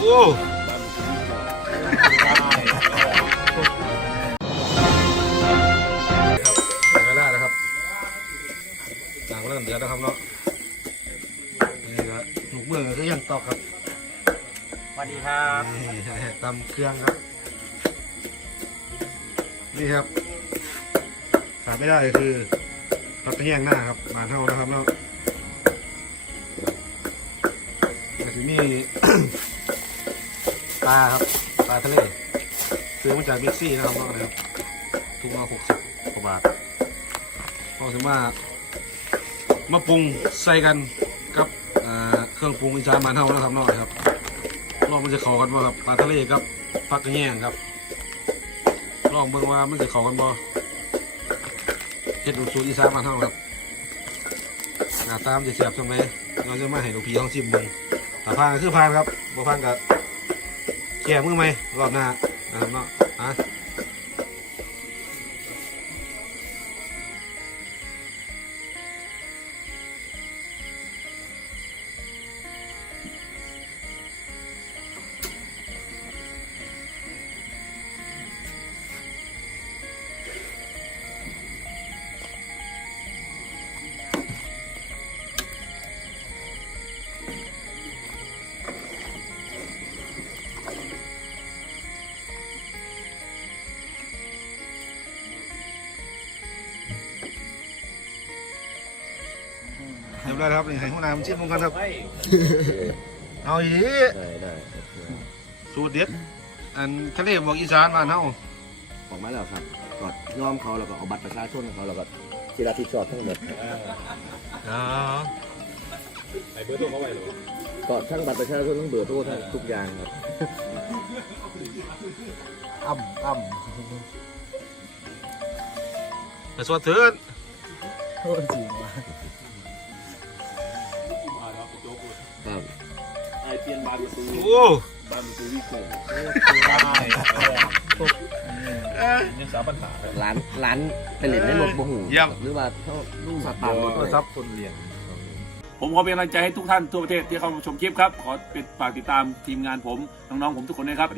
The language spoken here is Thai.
โอ้ครับเวลาแล้วครับต่างกันแล้วเดือดแล้วครับเนาะนี่ก็ลูกมือก็ยังตอกครับสวัสดีครับนี่ตำเครื่องครับ นี่ครับขาดไม่ได้คือผัดกระแยงหน้าครับบานเท่านะครับเนาะ แต่ที่นี่ปลาครับ ปลาทะเลซื้อมาจากบิ๊กซี่นะครับเนาะนะครับทุกมาหกสิบกว่าบาทพอสามารถมาปรุงใส่กันกับเครื่องปรุงอีสานบ้านเฮานะครับนาะนะครับลองมันจะเข้ากันบ่ครับปลาทะเลกับปักกระแยงครับลองเบิ่งว่ามันจะเข้ากันบ่เฮ็ดสูตรอีสานบ้านเฮาครับหน้าตามจะแซ่บจังไดเราจะมาให้ลูกพี่ลองชิมเบิ่ง ถ้าผ่านก็คือผ่านครับบ่ผ่านก็แก้มือใหม่รอบหน้านะครับเนาะอะ เรียบร้อยแล้วครับนี่ให้หัวหน้ามันชิมเบิ่งกันครับ เอาอีกได้ได้สูตรเด็ด อันทะเลบอกอีสานบ้านเฮาออกมาแล้วครับกอดย้อมเขาแล้วก็เอาบัตรประชาชนของเขาแล้วก็ศิลาทิชอบทั้งหมดครับอ๋อกอดทั้งบัตรประชาชนทั้งเบอร์โทรทั้งทุกอย่างครับอ่ำอ่แต่สวดเถิดำโทษจริง โอ้ร้านร้านไปเล่นในรถบ่หูหรือว่าเขาลูกสตาร์ทรถโทรศัพท์คนเลี้ยงผมขอเป็นกำลังใจให้ทุกท่านทั่วประเทศที่เข้ามาชมคลิปครับ ขอเป็นฝากติดตามทีมงานผม น้องๆผมทุกคนด้วยครับ